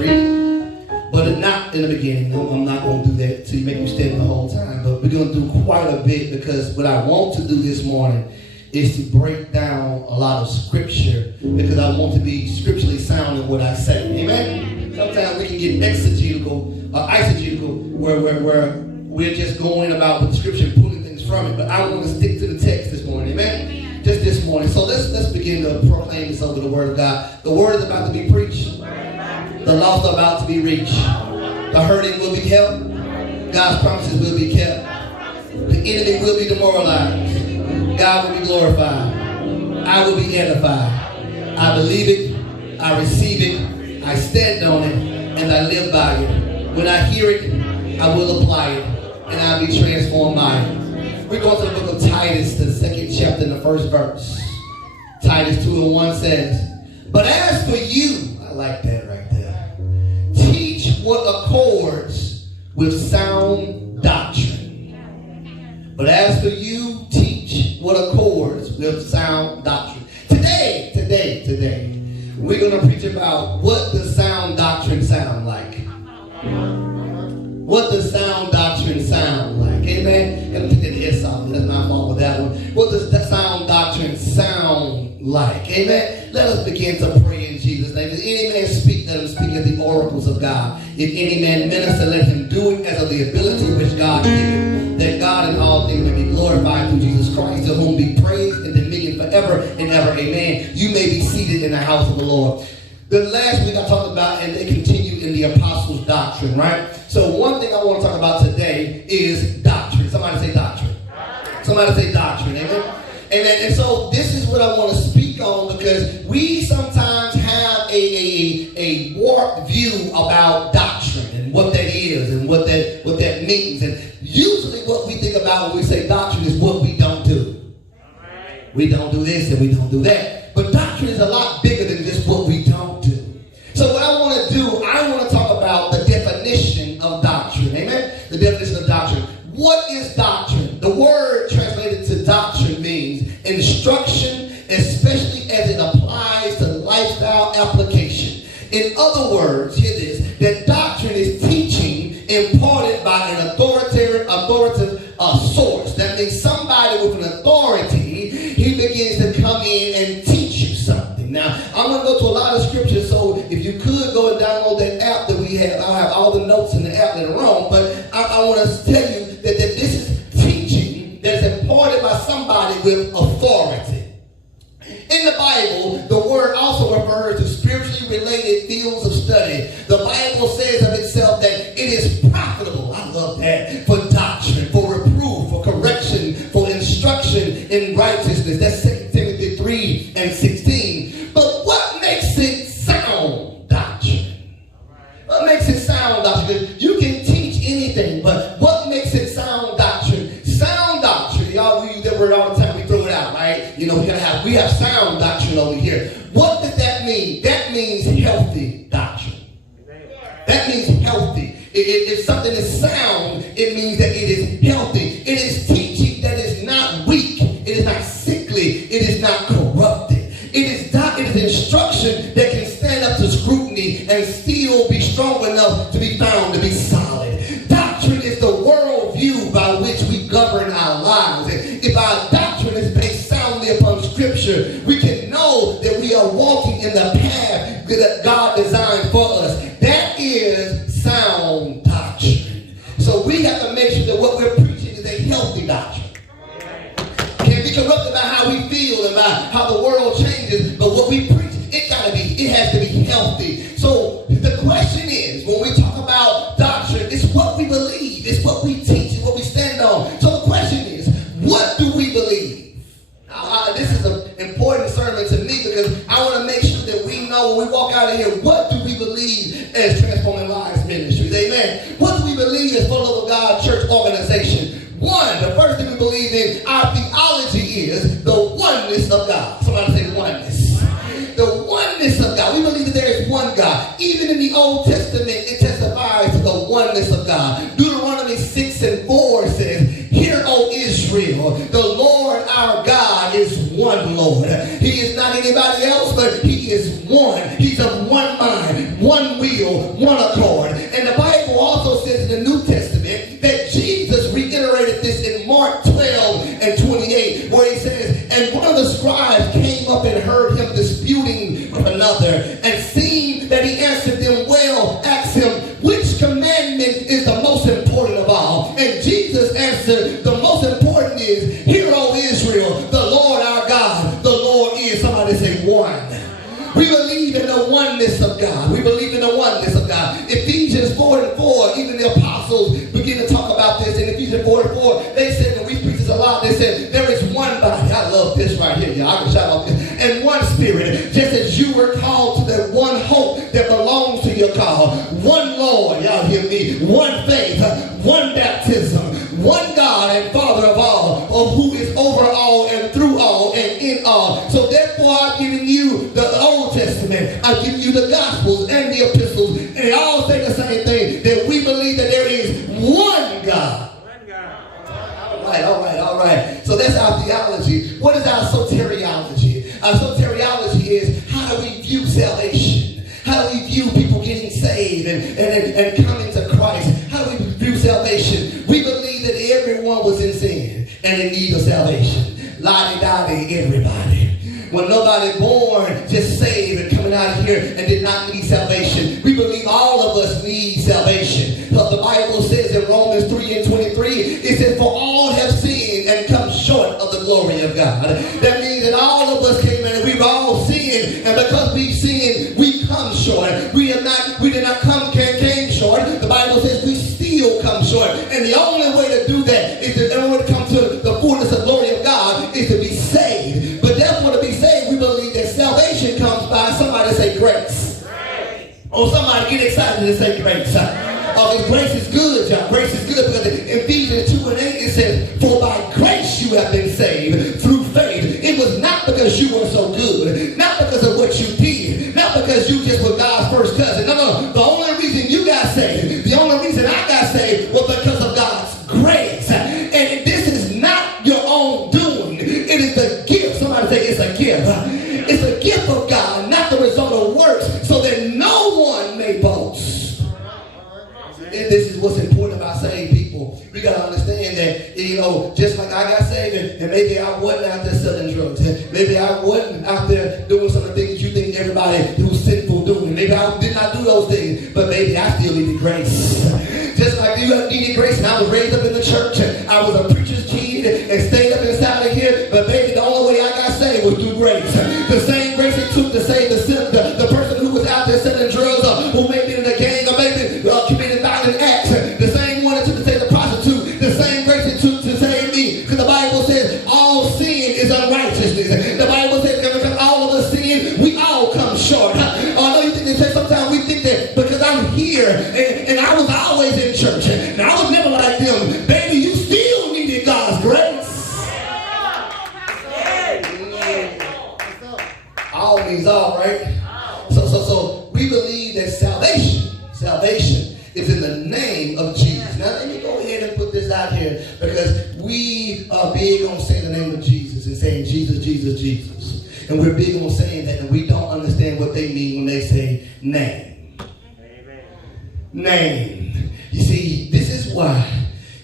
read, but not in the beginning. No, I'm not going to do that to make you stand the whole time, but we're going to do quite a bit, because what I want to do this morning is to break down a lot of scripture, because I want to be scripturally sound in what I say. Amen? Sometimes we can get exegetical or eisegetical, where we're just going about with the scripture and pulling things from it, but I want to stick to the text this morning. Amen? Just this morning. So let's begin to proclaim this over the word of God. The word is about to be preached. The lost are about to be reached. The hurting will be helped. God's promises will be kept. The enemy will be demoralized. God will be glorified. I will be edified. I believe it. I receive it. I stand on it. And I live by it. When I hear it, I will apply it. And I'll be transformed by it. We're going to the book of Titus, the 2nd chapter and the 1st verse. Titus 2:1 says, "But as for you," I like that right there, "teach what accords with sound doctrine." But as for you, teach what accords with sound doctrine. Today, we're going to preach about what does sound doctrine sound like. What does sound doctrine sound like? Amen? Gotta put that head solid. That's my fault with that one. What does that sound doctrine sound like? Amen? Let us begin to pray in Jesus' name. If any man speak, let him speak of the oracles of God. If any man minister, let him do it as of the ability which God giveth, that God in all things may be glorified through Jesus Christ, to whom be praise and dominion forever and ever. Amen. You may be seated in the house of the Lord. The last week I talked about, and they continue in the apostles' doctrine, right? So one thing I want to talk about today is doctrine. Somebody say doctrine. Somebody say doctrine. Amen. And so this is what I want to speak on, because we sometimes have a warped view about doctrine and what that is and what that means. And usually what we think about when we say doctrine is what we don't do. We don't do this and we don't do that. But doctrine is a lot bigger than just what we don't do. So what I want to do, I want to talk about the definition of doctrine. Amen? The definition of doctrine. What is doctrine? The word translated to doctrine means instruction, especially as it applies to lifestyle application. In other words, hear this, that doctrine is teaching imparted by an authoritative source. That means somebody with an authority, he begins to come in and teach you something. Now, I'm going to go to a lot of scriptures, so if you could go and download that app that we have, I'll have all the notes in the app later on, but I want to tell you that this is teaching that is imparted by somebody with authority. In the Bible, the word also refers to spiritually related fields of study. The Bible says of itself that it is profitable, I love that, for doctrine, for reproof, for correction, for instruction in righteousness. That's 2 Timothy 3:16. But what makes it sound doctrine? What makes it sound doctrine? You can teach anything, but what makes it sound doctrine? Sound doctrine, y'all, we use that word all the time, we throw it out, right? You know, we have sound doctrine over here. What does that mean? That means healthy doctrine. That means healthy. If something is sound, it means that it is healthy. It is teaching that is not weak. It is not sickly. It is not corrupted. It is instruction that can stand up to scrutiny and still be strong enough to be found to be solid. Doctrine is the worldview by which we govern our lives. And if our doctrine is based soundly upon Scripture, we can know that we are walking in the path that God designed for us. That is sound doctrine. So we have to make sure that what we're preaching is a healthy doctrine. Can't be corrupted by how we feel and by how the world changes, but what we preach, it has to be healthy. So the question is, when we talk about doctrine, it's what we believe, it's what we teach, it's what we stand on. So the question is, what do we believe? Now, this is an important sermon to me, because I want to make sure that we know when we walk out of here, what do we believe as Transforming Lives Ministries? Amen. What do we believe as Full of God Church Organization? One, the first thing we believe in, our theology is the oneness of God. Somebody say oneness. The oneness of God. We believe that there is one God. Even in the Old Testament, it testifies to the oneness of God. Deuteronomy 6:4 says, "Hear, O Israel, the Lord our God is one Lord. He is not anybody else, but he is one. He's of one mind, one will, people one accord. And the Bible also says in the New Testament that Jesus reiterated this in Mark 12 and 28, where he says, and one of the scribes came up and heard him disputing with another, and seeing that he answered them well, asked him, which commandment is the most important of all? And Jesus answered, the most important is, hear, O Israel, the Lord our God, the Lord is, somebody say, one. We believe in the oneness of God. We believe in the oneness of God. Ephesians 4:4, even the apostles begin to talk about this. In Ephesians 4:4, they said, and we preach this a lot, they said, there is one body. I love this right here, y'all. I can shout out this. And one spirit, just as you were called to that one hope that belongs to your call. One Lord, y'all hear me? One faith, one baptism, one God and Father of all, who is over all and through all and in all. So therefore I've given you the Old Testament, I've given you the Gospels and the epistles, and they all say the same thing, that we believe that there is one God. All right. So that's our theology. What is our soteriology? Our soteriology is, how do we view salvation? How do we view people getting saved and coming to Christ? How do we view salvation? We believe that everyone was in sin and in need of salvation. Lottie-dottie, everybody. When nobody born just saved and coming out of here and did not need salvation. We believe all of us need salvation. But the Bible says in Romans 3:23, it says, for all have sinned and come short of the glory of God. That means that all of us came in and we've all sinned, and because we've sinned, we come short. We did not came short. The Bible says we still come short. And the only way to do that is that in order to come to the fullness of glory of God is to be saved. But therefore to be saved, we believe that salvation comes by, somebody say, grace. Or somebody get excited and say grace. Grace is good, y'all. Grace is good because in Ephesians 2:8 it says, for by grace you have been saved through faith. It was not because you were so good, not because of what you did, not because you just were God's first cousin. No. The only reason you got saved, the only reason I got saved was because of God's grace. And this is not your own doing. It is the gift. Somebody say it's a gift. It's a gift of God, not the result of works, so that no one may boast. And this is what's important about saved people. We got to understand that, just like I got saved, and maybe I wasn't out there selling drugs. Maybe I wasn't out there doing some of the things you think everybody who's sinful doing. Maybe I did not do those things, but maybe I still needed grace. Just like you needed grace, and I was raised up in the church. I was a preacher's kid and stayed up inside of here, but baby, the only way I got saved was through grace. The same grace it took to save the person who was out there selling drugs, who may be in a gang, or maybe committed violent acts. The same one it took to save the prostitute. The same grace it took to save me. Because the Bible says all sin is unrighteousness. The Bible says that because all of us sin, we all come short. I know you think they say sometimes we think that because I'm here and I was always in church and I was never like them. Baby, you still needed God's grace. All means all, right? So we believe that salvation is in the name of Jesus. Now let me go ahead and put this out here because we are big on saying the name of Jesus and saying Jesus, Jesus, Jesus. And we're big on saying that, and we don't understand what they mean when they say name. Amen. Name. You see, this is why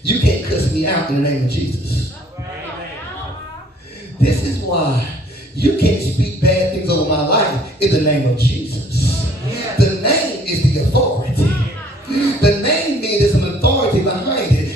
you can't cuss me out in the name of Jesus. Amen. This is why you can't speak bad things over my life in the name of Jesus. The name is the authority. The name means there's some authority behind it.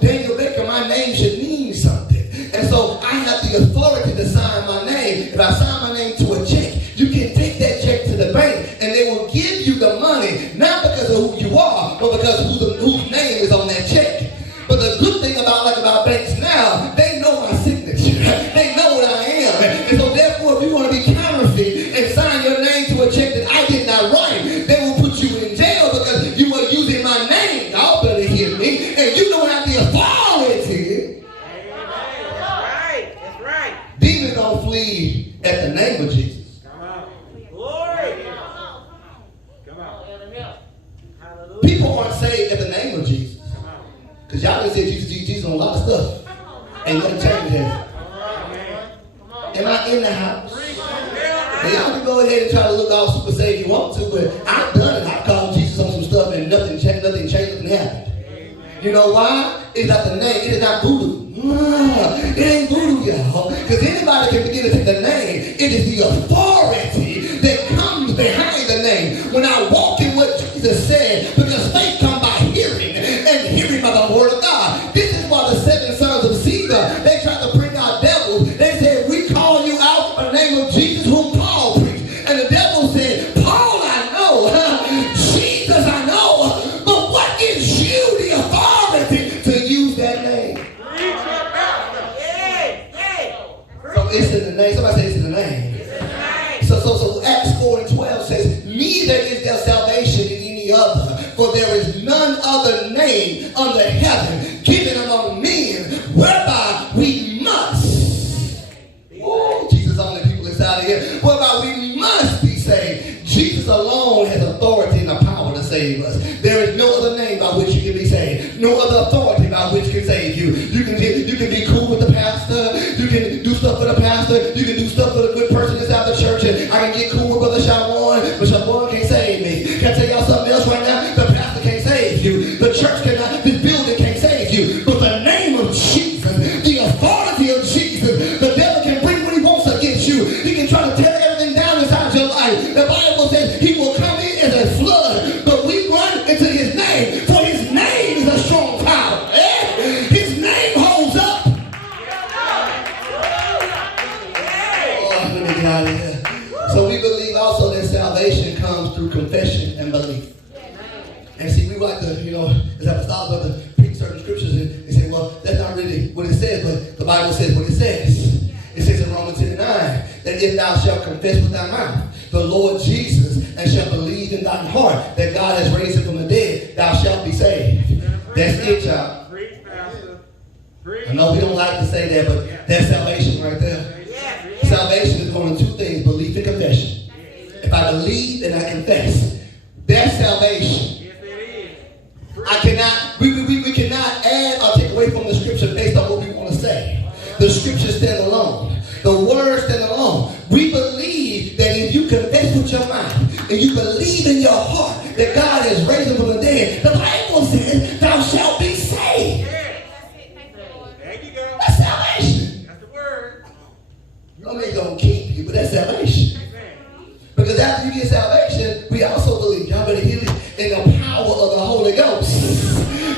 Daniel Baker, my name should mean something. And so I have the authority to sign my name. If I sign my name to a check, you can take that check to the bank and they will give you the money, not because of who you are, but because whose name is on that check. But the good thing about banks now, they know my signature. They know what I am. And so therefore, if you want to be counterfeit and sign your name to a check that I did not write, they will put you in jail because you were using my name. Y'all better hear me. And you don't have the authority. That's right. Demons don't flee at the name of Jesus. Come on. Glory. Come on. People aren't saved at the name of Jesus. Because y'all done said Jesus on a lot of stuff. Ain't gonna change that. Am I in the house? And y'all can go ahead and try to look all super saved you want to, but I've done it. I've called Jesus on You know why? It's not the name. It is not voodoo. It ain't voodoo, y'all. Because anybody can begin to take the name. It is the authority that comes behind the name. When I walk in what Jesus said, because faith comes by hearing, and hearing by the word of God. This is why the 7 sons of Sceva, they tried to bring out devils. They said, we call you out in the name of Jesus whom Paul preached. And the devil said, Paul I know, Jesus I know, but what gives you the authority to use that name? So it's in the name. Somebody say it's in the name. So Acts 4:12 says, neither is there salvation in any other, for there is none other name under heaven given among men whereby we must. Oh, Jesus only people inside of here. Whereby we must be saved. Jesus alone has authority and the power to save us. There is no other name by which you can be saved. No other authority by which can save you. You can be cool with the pastor. You can do stuff for the pastor. You can do stuff for the good person inside the church. And I can get cool with Brother Shawan, but Shawan can't save me. Can I tell y'all something else right now? The pastor can't save you. The church cannot. This building can't save you. But the name of Jesus, the authority of Jesus, the devil can bring what he wants against you. He can try to tear everything down inside your life. The Bible says he will come in as a flood, but we run into his name, for his name is a strong power. His name holds up. Oh, let me get out of here. So we believe also that salvation comes through confession and belief. And see, we like to, as apostolic, to preach certain scriptures and say, well, that's not really what it says, but the Bible says what it says. It says in Romans 10:9 that if thou shalt confess with thy mouth the Lord Jesus and shalt believe in thine heart that God has raised him from the dead, thou shalt be saved. That's it, y'all. I know we don't like to say that, but that's salvation right there. Salvation is going to 2 things, belief and confession. If I believe and I confess, that's salvation. We cannot add or take away from the scripture based on what we want to say. The scriptures stand alone. The words stand alone. We believe that if you confess with your mouth and you believe in your heart that God has raised him from the dead, the Bible says, thou shalt be saved. There you go. That's salvation. That's the word. I mean, it's going to keep you, but that's salvation. Because after you get salvation, we also believe, y'all better hear this, in the power of the Holy Ghost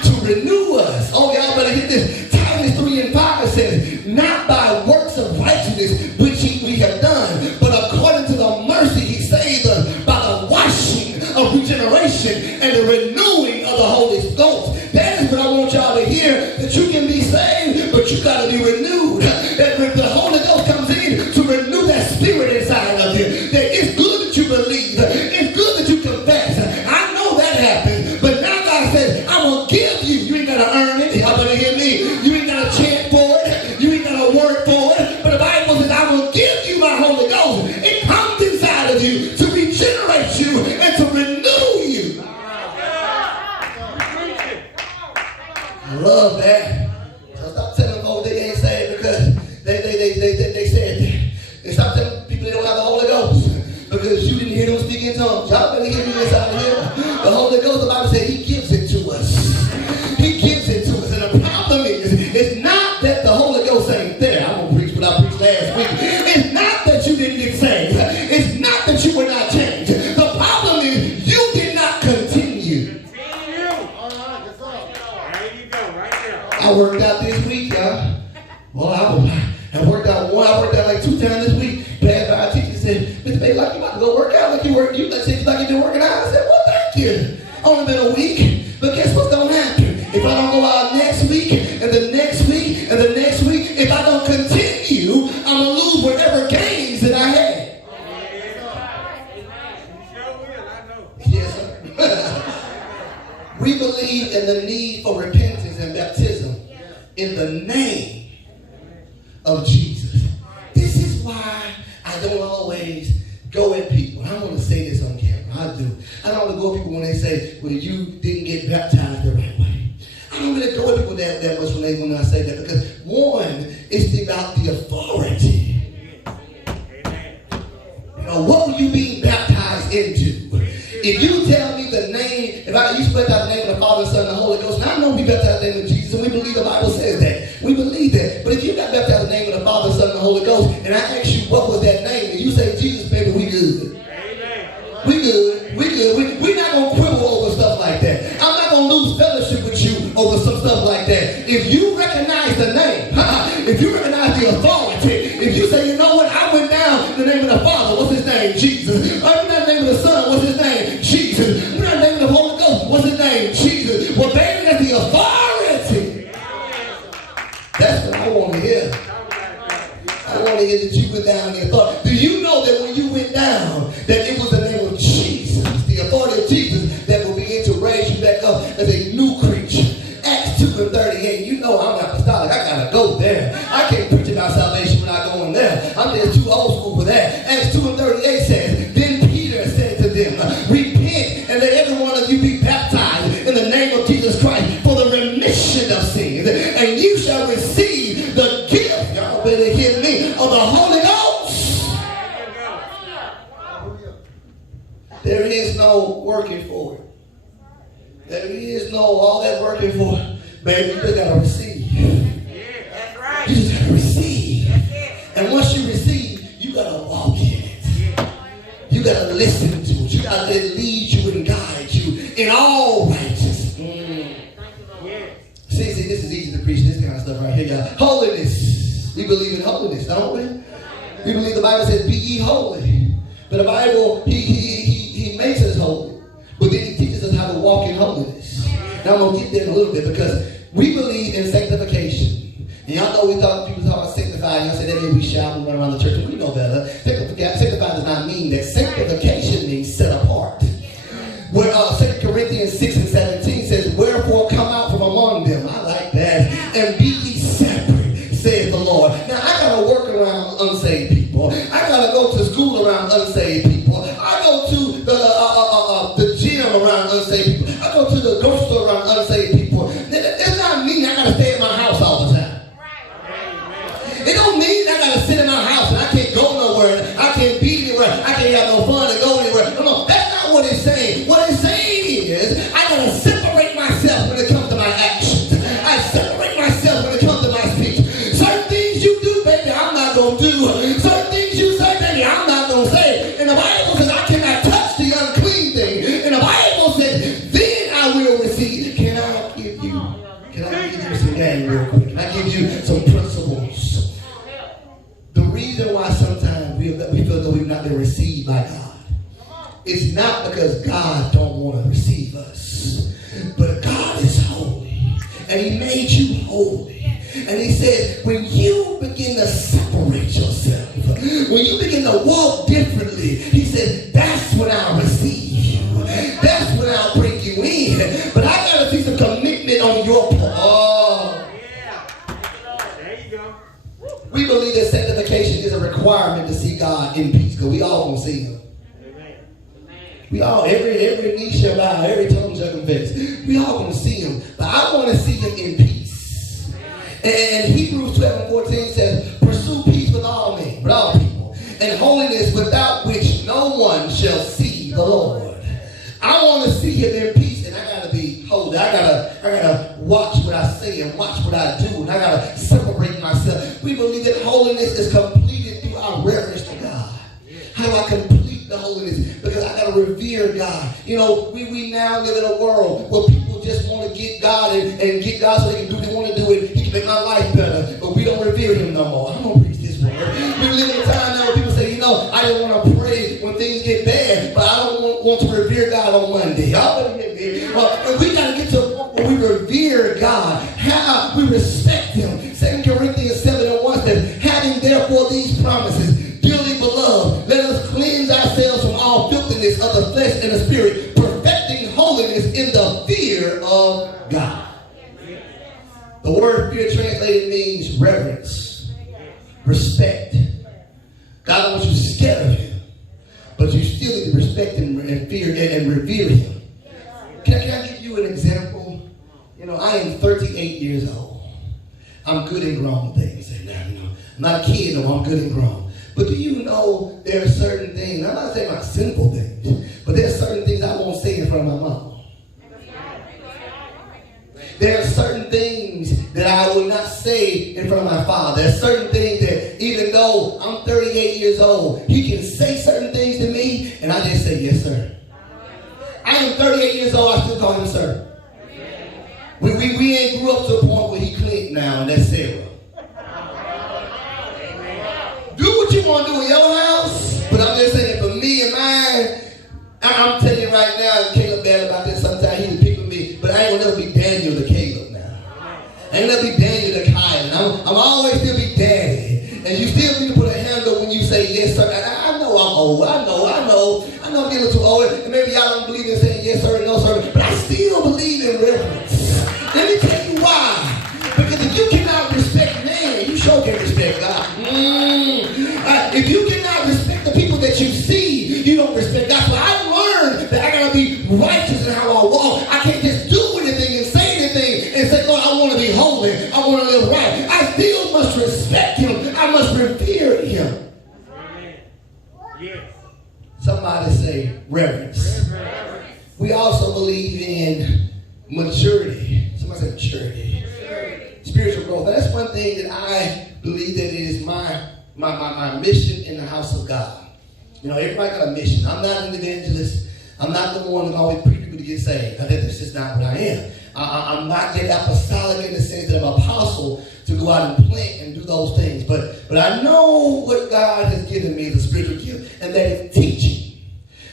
to renew us. Oh, y'all better hear this. Titus 3:5 says, not by works of righteousness which we have done, but according to the mercy he saved us by the washing of regeneration and the renewing of the Holy Ghost. That is what I want y'all to hear, that you can be saved, but you got to be renewed. That the Holy Ghost comes in to renew that spirit inside of you. That it's good that you believe. It's good that you confess. I know that happens, but now God says, I will give you. You ain't got to earn it. Y'all better hear me. You ain't got to chant for it. You ain't got to work for it. But the Bible says, I will give you my Holy Ghost. It comes inside of you to regenerate you and to renew you. I love that. So stop telling them, they ain't saved because they said that. And stop telling people they don't have the Holy Ghost because you didn't hear them speak in tongues. Y'all better hear me inside of here. The Holy Ghost, the Bible said he gives it to us. He gives it to us. And the problem is, it's not that the Holy Ghost ain't there. I'm going to preach what I preached last week. It's not that you didn't get saved. It's not that you were not changed. The problem is you did not continue. I worked out this week, y'all. Well, I worked out like 2 times this week. Passed by our teacher said, Mr. Baby, like you about to go work out, like you been working out. I said, well, thank you. Only been a week, but guess what's gonna happen? If I don't go out next week, and the next week, and the next week, if I don't continue, I'm gonna lose whatever gains that I had. Yes, sir. We believe in the need for repentance and baptism in the name of Jesus. This is why I don't always go at people. I want to say this on camera. I do. I don't want to go at people when they say, well, you didn't get baptized the right way. I don't really go at people that much when I say that, because one, it's about the authority. What were you being baptized into? If you tell me the name If I used to baptize in the name of the Father, the Son, and the Holy Ghost, and I know we baptize in the name of Jesus, and we believe the Bible says that. We believe that. But if you got baptized in the name of the Father, the Son, and the Holy Ghost, and I ask you what was that name, and you say Jesus, baby, we good. We good. We good. We're not going to quibble over stuff like that. I'm not going to lose fellowship with you over some stuff like that. If you recognize the name, if you recognize the authority, if you say, you know what, I went down in the name of the Father, what's his name? Jesus. I went down in the name of the Son, what's his name? Jesus. I went down in the name of the Holy Ghost, what's his name? Jesus. Well, baby, that's the authority. That's what I want to hear. I want to hear that you went down in the authority. Do you know that when you went down, that it was the name of Jesus, the authority of Jesus, that will begin to raise you back up as a new creature? Acts 2:38. You know I'm apostolic. I gotta go there. I can't preach about salvation when I go in there. I'm just too old school for that. Acts 2:38 says, then Peter said to them, repent and let every one of you be baptized in the name of Jesus Christ for the remission of sins, and you shall receive the gift, y'all better hear me, of the Holy Ghost. There is no working for it. There is no all that working for it. Baby, you just gotta receive. That's right. You just gotta receive. And once you receive, you gotta walk in it. You gotta listen to it. You gotta let it lead you and guide you in all righteousness. See, this is easy to preach this kind of stuff right here, y'all. Holiness. We believe in holiness, don't we? We believe the Bible says, be ye holy. But the Bible, he makes us holy. But then he teaches us how to walk in holiness. Now I'm going to get there in a little bit because we believe in sanctification. And y'all know we thought people talk about sanctified. Y'all say that means we shout and run around the church. And we know better. Sanctified does not mean that. Sanctification means set apart. Where 2 Corinthians 6:17 says, wherefore come out from among them. I like that. And be ye separate, says the Lord. Now I got to work around unsaved people. I got to go to school around unsaved people. I go to the gym around unsaved people. I go to the grocery store around unsaved people. That's not mean I got to stay at my house all the time. It don't mean I got to sit in my house and I can't go nowhere. I can't be anywhere. I can't have no fun and go anywhere. No, that's not what it's saying. What it's saying is I got to separate myself when it comes to my actions. I separate myself when it comes to my speech. Certain things you do, baby, I'm not going to do. Certain things you say, baby, I'm not going to say. And the Bible says I cannot touch the unclean thing. And the Bible says, then I will receive. Can I give you some game real quick? Can I give you some principles? The reason why sometimes we feel that we've not been received by God, it's not because God don't want to receive us, but God is holy, and He made you holy. And He said, when you begin to separate yourself, when you begin to walk differently, He said, that's when I'll receive you. That's when I'll bring you in. But I got to see some commitment on your part. Oh. There you go. We believe that sanctification is a requirement to see God in peace, because we all gonna see Him. We all, every knee shall bow, every tongue shall confess. We all gonna see Him, but I want to see Him in peace. And Hebrews 12:14 says, pursue peace with all men, with all people, and holiness, without which no one shall see the Lord. I want to see Him in peace, and I gotta be holy. I gotta watch what I say and watch what I do, and I gotta separate myself. We believe that holiness is completed through our reverence to God. How do I complete the holiness? Because I gotta revere God. You know, we now live in a world where people just want to get God and get God so they can do what they want to do, and He can make my life better. But we don't revere Him no more. I'm gonna preach this word. We live in a time now where people say, you know, I don't want to pray when things get bad, but I don't want to revere God on Monday. Y'all better get me. And we gotta get to a point where we revere God. How we respect Him. 2 Corinthians 7:1 says, having therefore these promises, dearly beloved, let us cleanse ourselves from all filthiness of the flesh and the spirit, perfecting holiness in the fear of God. The word fear translated means reverence, respect. God don't want you scared of Him, but you still need to respect and fear and revere Him. Can I give you an example? You know, I am 38 years old. I'm good and grown, they can say now, you know. I'm not a kid, no, I'm good and grown. But do you know there are certain things, I'm not saying about sinful things, but there are certain things I won't say in front of my mom. There are certain things that I will not say in front of my father. There are certain things that even though I'm 38 years old, he can say certain things to me, and I just say, yes, sir. I am 38 years old, I still call him sir. We ain't grew up to a point where he Clint now, and that's Sarah. Do what you want to do in your house, but I'm just saying, for me and mine, I'm telling you right now, and Caleb bad about this sometimes, he would pick with me, but I ain't gonna never be Daniel to Caleb now. I ain't never be Daniel to Kyle. I'm always still be daddy. And you still need to put a handle when you say yes, sir. I know I'm old. I know I'm getting a little too old. And maybe y'all don't believe in saying yes, sir, and no, sir. But I still believe in reverence. Let me tell you why. Because if you cannot respect man, you sure can respect God. If you cannot respect the people that you see, you don't respect God. So I learned that I gotta be righteous in how I walk. I can't just do anything and say anything and say, Lord, I want to be holy. I want to live right. I still must respect him. I must revere him. Yes. Somebody say reverence. We also believe in maturity. Somebody say maturity. Spiritual growth. That's one thing that I believe that is my mission in the house of God. You know, everybody got a mission. I'm not an evangelist. I'm not the one that always preach people to get saved. That's just not what I am. I'm not yet apostolic in the sense that I'm an apostle to go out and plant and do those things. But I know what God has given me as a spiritual gift, and that is teaching.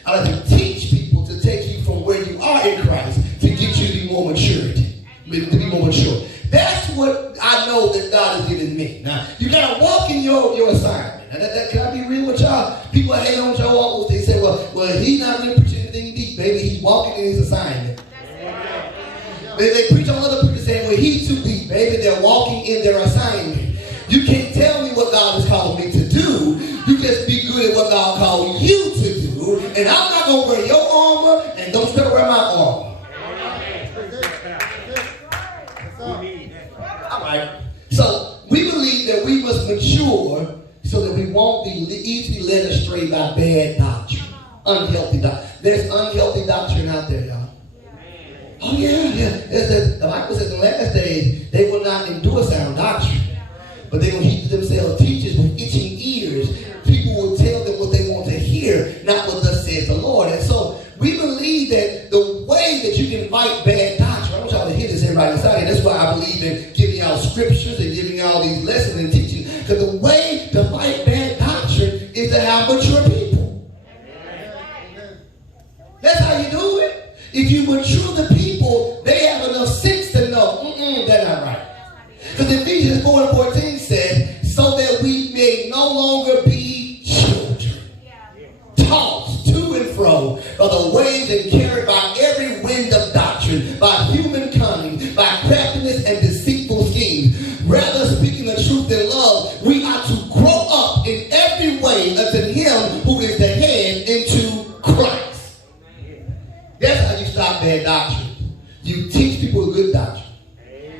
I like to teach people to take you from where you are in Christ to get you to be more maturity, to be more mature. That's what I know that God has given me. Now, you got to walk in your assignment. Now, can I be real with y'all? People hate on Joe Walker. They say, well, he's not really preaching anything deep, baby. He's walking in his assignment. They preach on other people saying, well, he's too deep, baby. They're walking in their assignment. You can't tell me what God has called me to do. You just be good at what God called you to do. And I'm not going to wear your armor, and don't still wear my armor. All right. So we believe that we must mature so that we won't be easily led astray by bad doctrine, unhealthy doctrine. There's unhealthy doctrine out there, y'all. Oh yeah. The Bible says in the last days they will not endure sound doctrine, but they will heap to themselves teachers with itching ears. People will tell them what they want to hear, not what thus says the Lord. And so we believe that the way that you can fight bad doctrine, I want y'all to hear this, everybody inside here. That's why I believe in giving y'all scriptures and giving y'all these lessons and teaching. Because the way to fight bad doctrine is to have mature people. That's how you do it. If you mature the people, they have enough sense to know, that's not right. Because Ephesians 4:14 says, so that we may no longer be children, tossed to and fro by the waves and carried by every wind of doctrine, by human cunning, by craftiness and deceitful schemes. Rather, speaking the truth in love, we are to grow up in every way unto him who is the head, into Christ. That's how you stop bad doctrine. You teach people a good doctrine.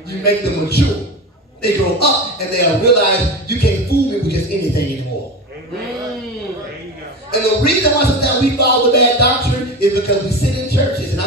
You make them mature. They grow up and they'll realize you can't fool me with just anything anymore. And the reason why sometimes we follow the bad doctrine is because we sit in churches. And I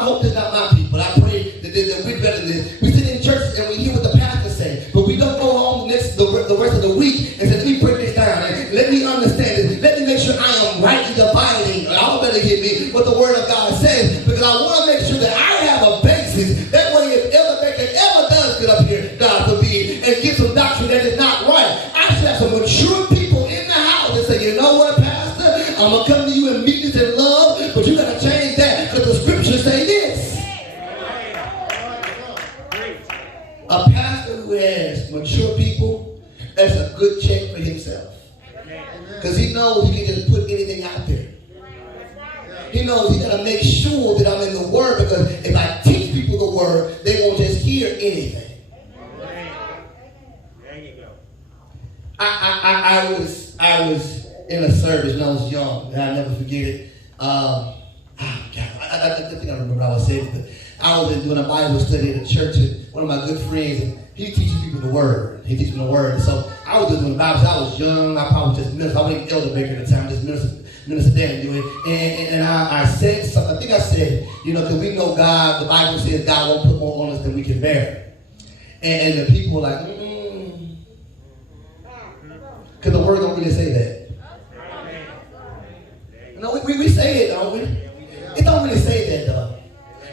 hope this is not my people. I pray that we're better than this. We sit in churches and we hear what the pastor says. But we don't go home the rest of the week and say, let me break this down. And let me understand it. Let me make sure I am rightly dividing. Y'all better hear me what the word of God says. Because I want to make sure that I have a basis. That way if Elevation ever does get up here, God forbid, and get some doctrine that is not right, I should have some mature people in the house that say, you know what, Pastor? I'm going to come to you in meekness and love, but you got to change that because the scriptures say this. A pastor who has mature people, that's a good check for himself. Because he knows he can just put anything out there. He knows he got to make sure that I'm in the word, because if I teach people the word, they won't just hear anything. There you go. I was in a service when I was young, and I'll never forget it. I think I remember what I was saying, but I was doing a Bible study at a church, and one of my good friends, and he teaches people the word. He teaches me the word. And so I was just doing the Bible. I was young. I probably just minister. I wasn't elder baker at the time. Just minister Daniel. And I said something. I think I said, because we know God. The Bible says God won't put more on us than we can bear. And the people were like, because the word don't really say that. We say it, don't we? It don't really say that, though.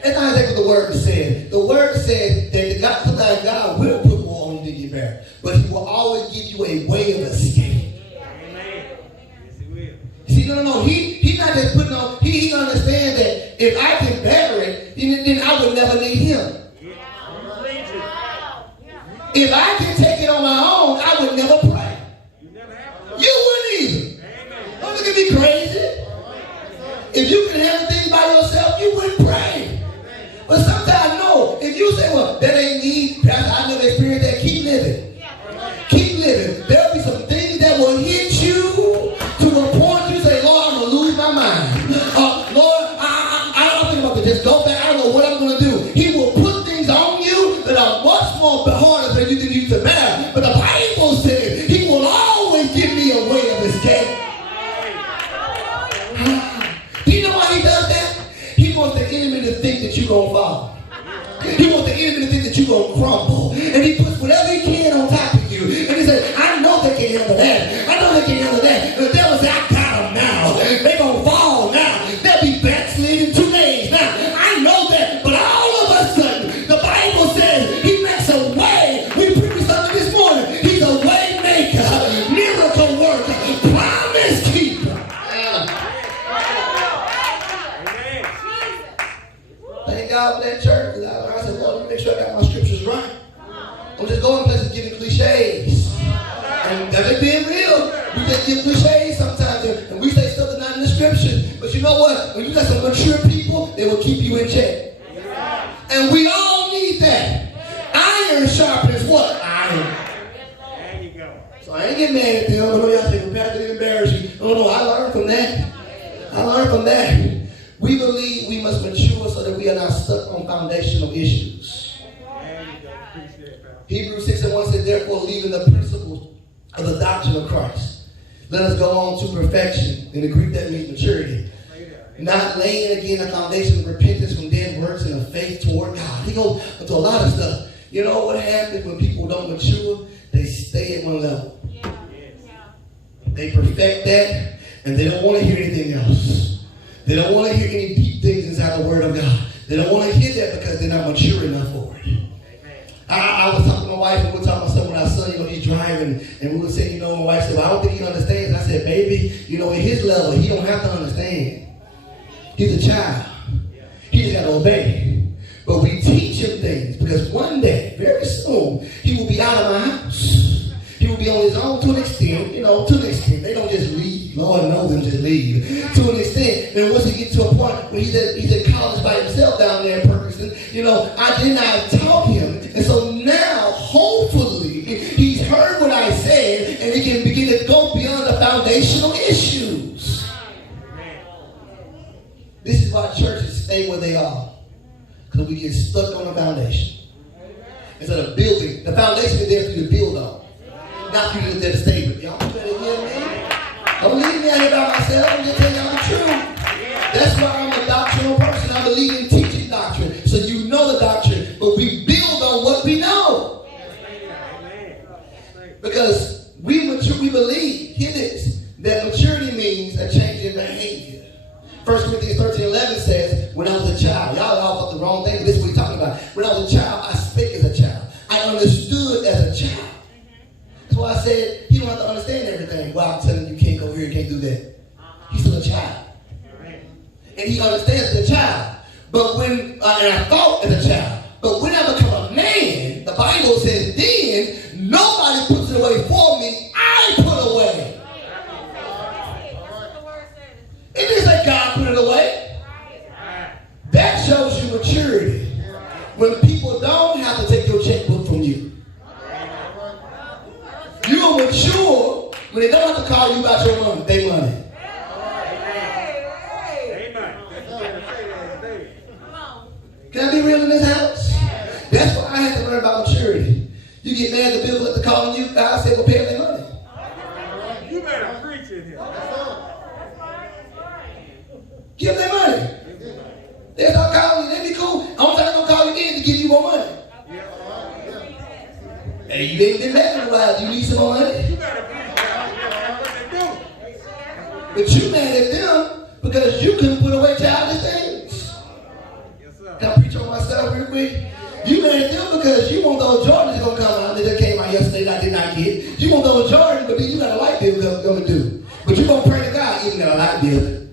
That's not exactly what the word says. The word says that sometimes God will put more on you than you bear, but He will always give you a way of escape. Amen. Yes, He will. See, no. He's not just putting on. He understands that if I can bear it, then I would never need Him. If I can take it on my own, I would never pray. You wouldn't either. Don't look at me crazy. If you can handle things by yourself, you wouldn't pray. But sometimes, no. If you say, well, that ain't me, Pastor, I never experienced that, keep living. Keep living. There'll be some things that will hit you to a point you say, Lord, I'm going to lose my mind. Lord, I don't think about to just go back. I don't know what I'm going to do. He will put things on you that are much more harder than you can use to bear. But the Bible says He will always give me a way of escape. Do you know why He does that? He wants the enemy to think that you're going to fall. He wants the enemy to think that you're going to crumble. And He puts whatever He can on top of you. And He says, I know they can handle that. I know they can handle that. And the devil says, I got them now. They're going to fall now. They'll be backslid in 2 days now. I know that. But all of a sudden, the Bible says He makes a way. We preached something this morning. He's a way maker, miracle worker, promise keeper. Thank God for that church. I said, Lord, let me make sure I got my scriptures right. I'm just going places giving cliches. And that ain't being real. We just give cliches sometimes. And we say stuff that's not in the scripture. But you know what? When you got some mature people, they will keep you in check. And we all need that. Iron sharpens what? Iron. There you go. So I ain't getting mad at them. I know y'all think, Pastor, they embarrass you. No, I learned from that. We believe we must mature so that we are not stuck on foundational issues. Hebrews 6:1 says, therefore, leaving the principles of the doctrine of Christ, let us go on to perfection. In the Greek, that means maturity. Not laying again a foundation of repentance from dead works and of faith toward God. He goes into a lot of stuff. You know what happens when people don't mature? They stay at one level. They perfect that, and they don't want to hear anything else. They don't want to hear any deep things inside the Word of God. They don't want to hear that because they're not mature enough for it. I was talking to my wife, and we were talking about something with our son, he's driving, and we were saying, my wife said, well, I don't think he understands. And I said, baby, at his level, he don't have to understand. He's a child. He just got to obey. But we teach him things because one day, very soon, he will be out of my house. He will be on his own to an extent, to an extent. They don't just leave. Lord knows them just leave. To an extent. And once he gets to a point where he's at college by himself down there in Perkins, I did not taught him. And so now, hopefully, he's heard what I said and he can begin to go beyond the foundational issues. This is why churches stay where they are. Because we get stuck on the foundation. Instead of building. The foundation is there for you to build on. Not for you to there to stay with. Y'all better hear me. Don't leave me out here by myself. I'm just telling y'all the truth. That's why I'm a doctrinal person. I believe in teaching doctrine. So you know the doctrine. But we build on what we know. Because we believe, hear this, that maturity means a change in behavior. 1 Corinthians 13:11 says, when I was a child, y'all thought the wrong thing, but this is what he's talking about. When I was a child, I spake as a child. I understood as a child. That's why I said, he don't have to understand everything. Well, I'm telling you, you can't go here, you can't do that. He's still a child. And he understands as a child. But and I thought as a child. But when I become a man, the Bible says, then nobody puts it away for me. I put away. It didn't say God put it away. That shows you maturity. When people don't have to take your checkbook from you. You're mature when they don't have to call you about your money, their money. Can I be real in this house? That's why I had to learn about maturity. You get mad the bill collector calling you, God said, well, pay them their money. You better preach in here. Give them their money. They'll start calling you, they be cool. I'm trying to call you in to give you more money. Hey, you ain't been mad in a while. You need some more money. You better preach out what they do. But you mad at them because you couldn't put away childish things. Yes, sir. Can I preach on myself real quick? You mad at them because you want those Jordans going to come out. They came out yesterday and I did not get. You want those Jordans, but then you got a light bill going to do. But you going to pray to God, even got a light bill.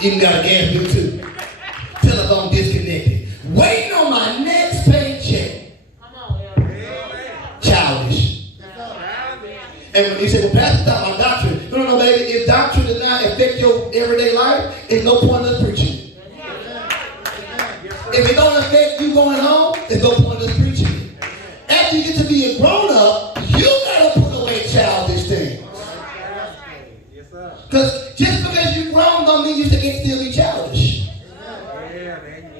Even got a gas bill too. Telephone disconnected. Waiting on my next paycheck. Childish. And when you say, well, Pastor, talk about doctrine. No, baby. If doctrine does not affect your everyday life, there's no point in preaching. If it don't affect you going home, there's no point in preaching. After you get to be a grown-up, you got to put away childish things. Because just because you're grown don't mean you can still be childish.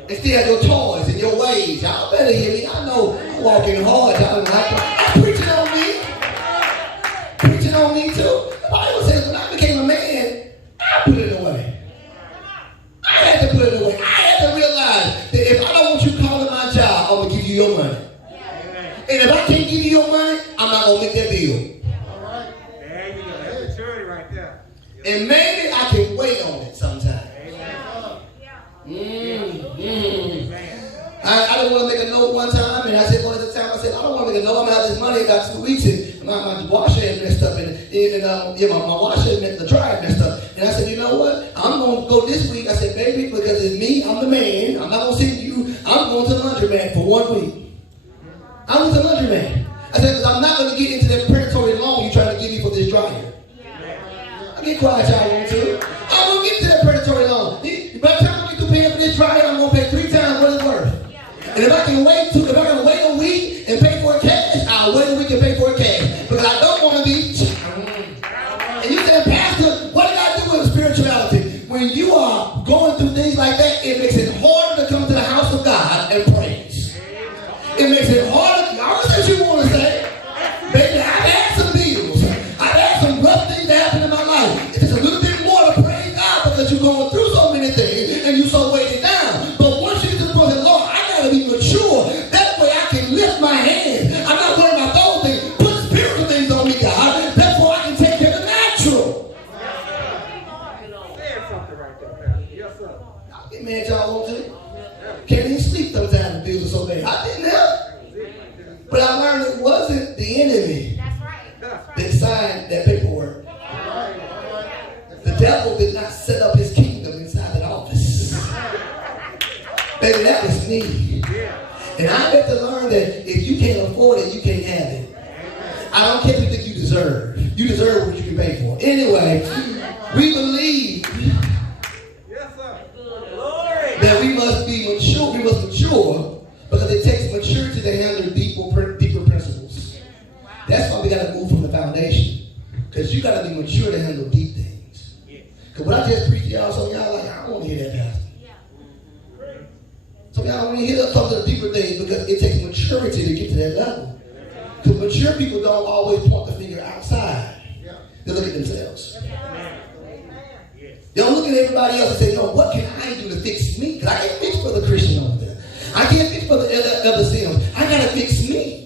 And still have your toys and your ways. Y'all better hear me. I know I'm walking hard. Y'all don't like it. I'm preaching on me. Preaching on me too. The Bible says when I became a man, I put it away. I had to put it away. I had to realize that if I don't want you calling my job, I'm going to give you your money. And if I can't give you your money, I'm not going to make that deal. There you go. That's maturity right there. And maybe I can wait on it sometime. I didn't want to make a note one time, and I said, one at a time, I said, I don't want to make a note. I'm going to have this money. I got 2 weeks, and my washer had messed up, and my washer, the dryer messed up. And I said, you know what? I'm going to go this week. I said, baby, because it's me, I'm the man. I'm not going to send you. I'm going to the laundromat for 1 week. I went to the laundromat. I said, because I'm not going to get into that predatory loan you're trying to give me for this dryer. I get quiet, y'all want to. I'm going to get to that predatory loan. By the time I get to paying for this dryer, I'm going to pay 3 times what it's worth. And if I can wait a week and pay for it cash, I'll wait a week and pay for it cash. Because I don't want to be. And you said, Pastor, what did I do with spirituality? When you are going through things like that, it makes it harder to come to the house of God and praise. It makes it harder. Y'all know what you want to say. Baby, I've had some bills. I've had some rough things that happen in my life. It's a little bit more to praise God because you're going through so many things and you're so weighted down. But once you get to the point of Lord, I got to be mature. That way I can lift my hands. I'm not worried about those things. Put spiritual things on me, God. That's why I can take care of the natural. Say something right there, Pastor. Yes, sir. Y'all get mad y'all want to. Can't even sleep sometimes the bills are so bad. I didn't help. But I learned it wasn't the enemy that signed that paperwork. The devil did not set up his kingdom inside that office. Baby, that was me. And I had to learn that if you can't afford it, you can't have it. I don't care if you think you deserve. You deserve what you can pay for. Anyway, we believe that we must be mature. We must mature because it takes maturity to handle deeper principles. That's why we got to move from the foundation. Because you got to be mature to handle deep things. Because what I just preached to y'all, some of y'all like, I don't want to hear that, Pastor. Some of y'all don't want to hear some of the deeper things because it takes maturity to get to that level. Because mature people don't always point the finger outside. They look at themselves. They don't look at everybody else and say, no, what can I do to fix me? Because I can't fix for the Christian over there. I can't fix for the other sinners. I got to fix me.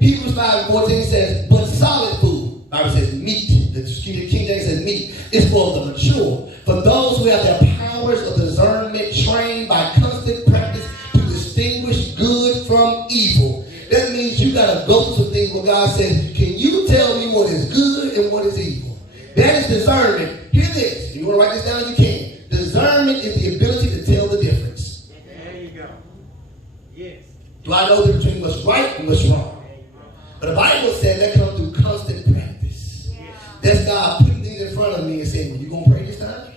Hebrews 5:14 says, but solid food, the Bible says meat. The King James says meat. It's for the mature. For those who have their powers of discernment trained by constant practice to distinguish good from evil. That means you got to go through some things where God says, can you tell me what is good and what is evil? That is discernment. Hear this. If you want to write this down, you can. Discernment is the ability to tell the difference. There you go. Yes. Do I know the difference between what's right and what's wrong? But the Bible said that comes through constant practice. That's God putting things in front of me and saying, well, you going to pray this time?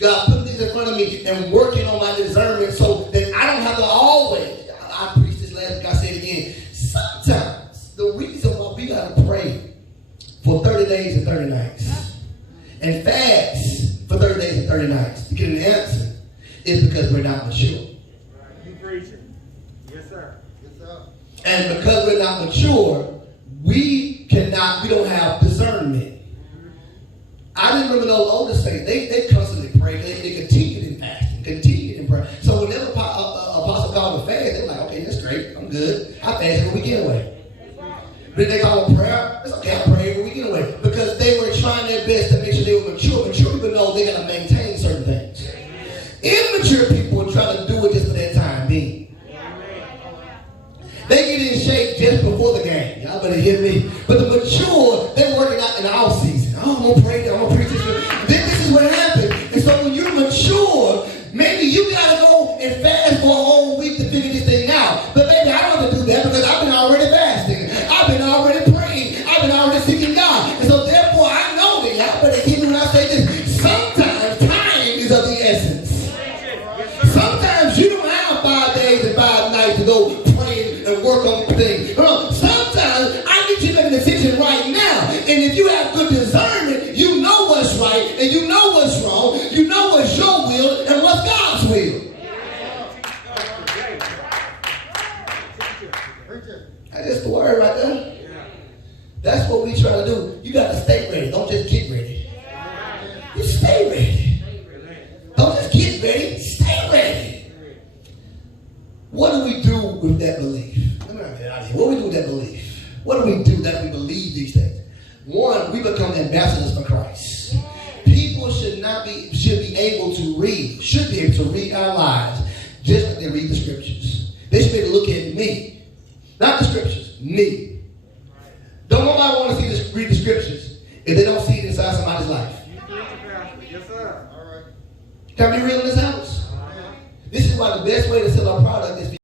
God putting things in front of me and working on my discernment so that I don't have to always. I preached this last week. I say it again. Sometimes the reason why we got to pray for 30 days and 30 nights and fast for 30 days and 30 nights to get an answer is because we're not mature. You preaching. Yes, sir. Yes, sir. And because we're not mature, we don't have discernment. I remember those older saints, they constantly prayed. They continued in fasting, continued in prayer. So whenever Apostle called a fast, they were like, okay, that's great. I'm good. I fast every weekend away. But they call a prayer, it's okay, I pray every weekend away. Because they were trying their best to make sure they were mature. Mature people know they got to maintain certain things. Immature people try to do it just for that time being. They get in shape just before the game. Y'all better hear me. But the mature, they're working out in the off season. Oh, I'm going to pray, I'm going to preach this. Then this is what happens. And so when you're mature, maybe you got to go and fast for a whole week to figure this thing out. But baby, I don't have to do that because I've been already fasting. I've been already praying. I've been already seeking God. And so therefore, I know that. Y'all better hear me when I say this. Sometimes time is of the essence. Sometimes you don't have 5 days and 5 nights to go pray and work on things. Sometimes I need you to make a decision right now. And if you have good discernment, you know what's right and you know what's wrong. You know what's your will and what's God's will. That's the word right there. That's what we try to do. You got to stay ready. Don't just get ready. You stay ready. Don't just get ready. Stay ready. What do we do with that belief? Let me get out of here. What do we do with that belief? What do we do that we believe these things? One, we become ambassadors for Christ. People should be able to read our lives just like they read the scriptures. They should be able to look at me. Not the scriptures, me. Don't nobody want to read the scriptures if they don't see it inside somebody's life. Yes, sir. All right. Can I be real in this house? This is why the best way to sell our product is